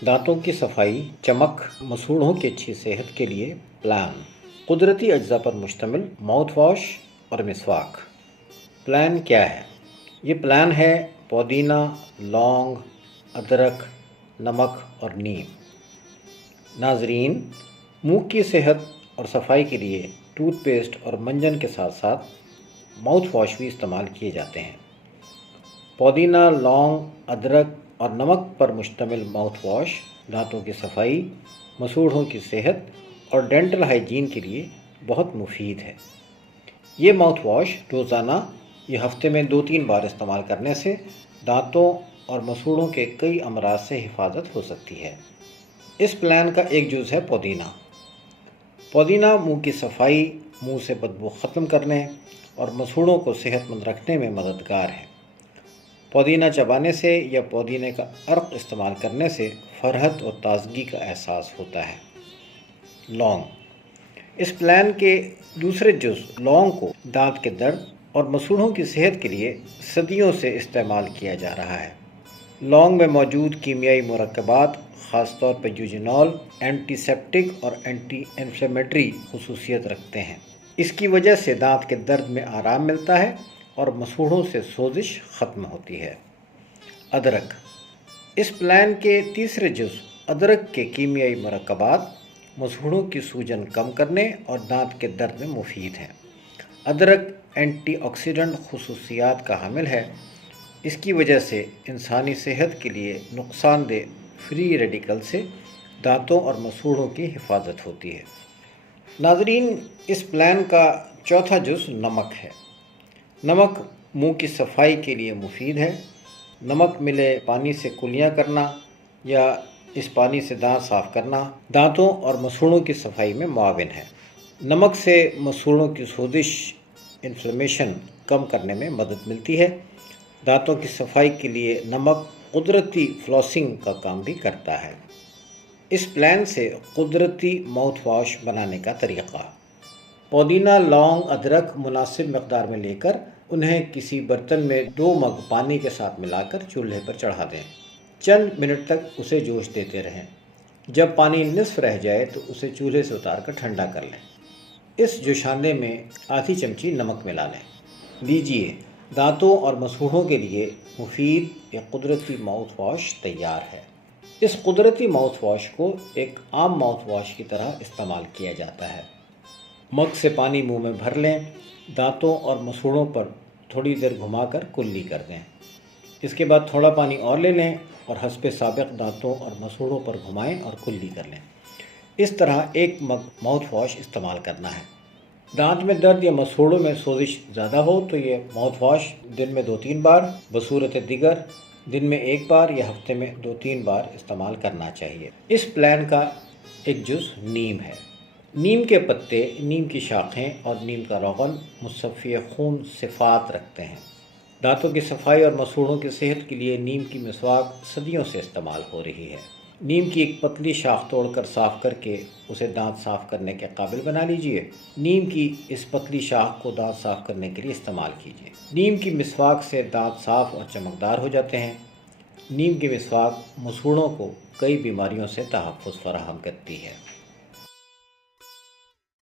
دانتوں کی صفائی، چمک، مسوڑوں کی اچھی صحت کے لیے پلان۔ قدرتی اجزاء پر مشتمل ماؤتھ واش اور مسواک۔ پلان کیا ہے؟ یہ پلان ہے پودینہ، لونگ، ادرک، نمک اور نیم۔ ناظرین، منہ کی صحت اور صفائی کے لیے ٹوتھ پیسٹ اور منجن کے ساتھ ساتھ ماؤتھ واش بھی استعمال کیے جاتے ہیں۔ پودینہ، لونگ، ادرک اور نمک پر مشتمل ماؤتھ واش دانتوں کی صفائی، مسوڑھوں کی صحت اور ڈینٹل ہائیجین کے لیے بہت مفید ہے۔ یہ ماؤتھ واش روزانہ، یہ ہفتے میں دو تین بار استعمال کرنے سے دانتوں اور مسوڑوں کے کئی امراض سے حفاظت ہو سکتی ہے۔ اس پلان کا ایک جز ہے پودینہ۔ پودینہ منہ کی صفائی، منہ سے بدبو ختم کرنے اور مسوڑوں کو صحت مند رکھنے میں مددگار ہے۔ پودینہ چبانے سے یا پودینے کا عرق استعمال کرنے سے فرحت اور تازگی کا احساس ہوتا ہے۔ لونگ۔ اس پلان کے دوسرے جز لونگ کو دانت کے درد اور مسوڑوں کی صحت کے لیے صدیوں سے استعمال کیا جا رہا ہے۔ لونگ میں موجود کیمیائی مرکبات، خاص طور پہ یوجینول اینٹی سیپٹک اور اینٹی انفلیمیٹری خصوصیت رکھتے ہیں۔ اس کی وجہ سے دانت کے درد میں آرام ملتا ہے اور مسوڑوں سے سوزش ختم ہوتی ہے۔ ادرک۔ اس پلان کے تیسرے جز ادرک کے کیمیائی مرکبات مسوڑوں کی سوجن کم کرنے اور دانت کے درد میں مفید ہیں۔ ادرک اینٹی آکسیڈنٹ خصوصیات کا حامل ہے۔ اس کی وجہ سے انسانی صحت کے لیے نقصان دہ فری ریڈیکل سے دانتوں اور مسوڑوں کی حفاظت ہوتی ہے۔ ناظرین، اس پلان کا چوتھا جز نمک ہے۔ نمک منہ کی صفائی کے لیے مفید ہے۔ نمک ملے پانی سے کلیاں کرنا یا اس پانی سے دانت صاف کرنا دانتوں اور مسوڑوں کی صفائی میں معاون ہے۔ نمک سے مسوڑوں کی سوزش انفلمیشن کم کرنے میں مدد ملتی ہے۔ دانتوں کی صفائی کے لیے نمک قدرتی فلوسنگ کا کام بھی کرتا ہے۔ اس پلان سے قدرتی ماؤتھ واش بنانے کا طریقہ پودینہ لونگ ادرک مناسب مقدار میں لے کر انہیں کسی برتن میں دو مگ پانی کے ساتھ ملا کر چولہے پر چڑھا دیں۔ چند منٹ تک اسے جوش دیتے رہیں۔ جب پانی نصف رہ جائے تو اسے چولہے سے اتار کر ٹھنڈا کر لیں۔ اس جوشاندے میں آدھی چمچی نمک ملا لیں۔ لیجیے دانتوں اور مسوڑوں کے لیے مفید ایک قدرتی ماؤتھ واش تیار ہے۔ اس قدرتی ماؤتھ واش کو ایک عام ماؤتھ واش کی طرح استعمال کیا جاتا ہے۔ مگ سے پانی منہ میں بھر لیں، دانتوں اور مسوڑوں پر تھوڑی دیر گھما کر کلی کر دیں۔ اس کے بعد تھوڑا پانی اور لے لیں اور حسب سابق دانتوں اور مسوڑوں پر گھمائیں اور کلی کر لیں۔ اس طرح ایک مگ ماؤتھ واش استعمال کرنا ہے۔ دانت میں درد یا مسوڑوں میں سوزش زیادہ ہو تو یہ ماؤتھ واش دن میں دو تین بار، بصورت دیگر دن میں ایک بار یا ہفتے میں دو تین بار استعمال کرنا چاہیے۔ اس پلان کا ایک جز نیم ہے۔ نیم کے پتے، نیم کی شاخیں اور نیم کا روغن مصفی خون صفات رکھتے ہیں۔ دانتوں کی صفائی اور مسوڑوں کی صحت کے لیے نیم کی مسواک صدیوں سے استعمال ہو رہی ہے۔ نیم کی ایک پتلی شاخ توڑ کر صاف کر کے اسے دانت صاف کرنے کے قابل بنا لیجیے۔ نیم کی اس پتلی شاخ کو دانت صاف کرنے کے لیے استعمال کیجیے نیم کی مسواک سے دانت صاف اور چمکدار ہو جاتے ہیں۔ نیم کی مسواک مسوڑوں کو کئی بیماریوں سے تحفظ فراہم کرتی ہے۔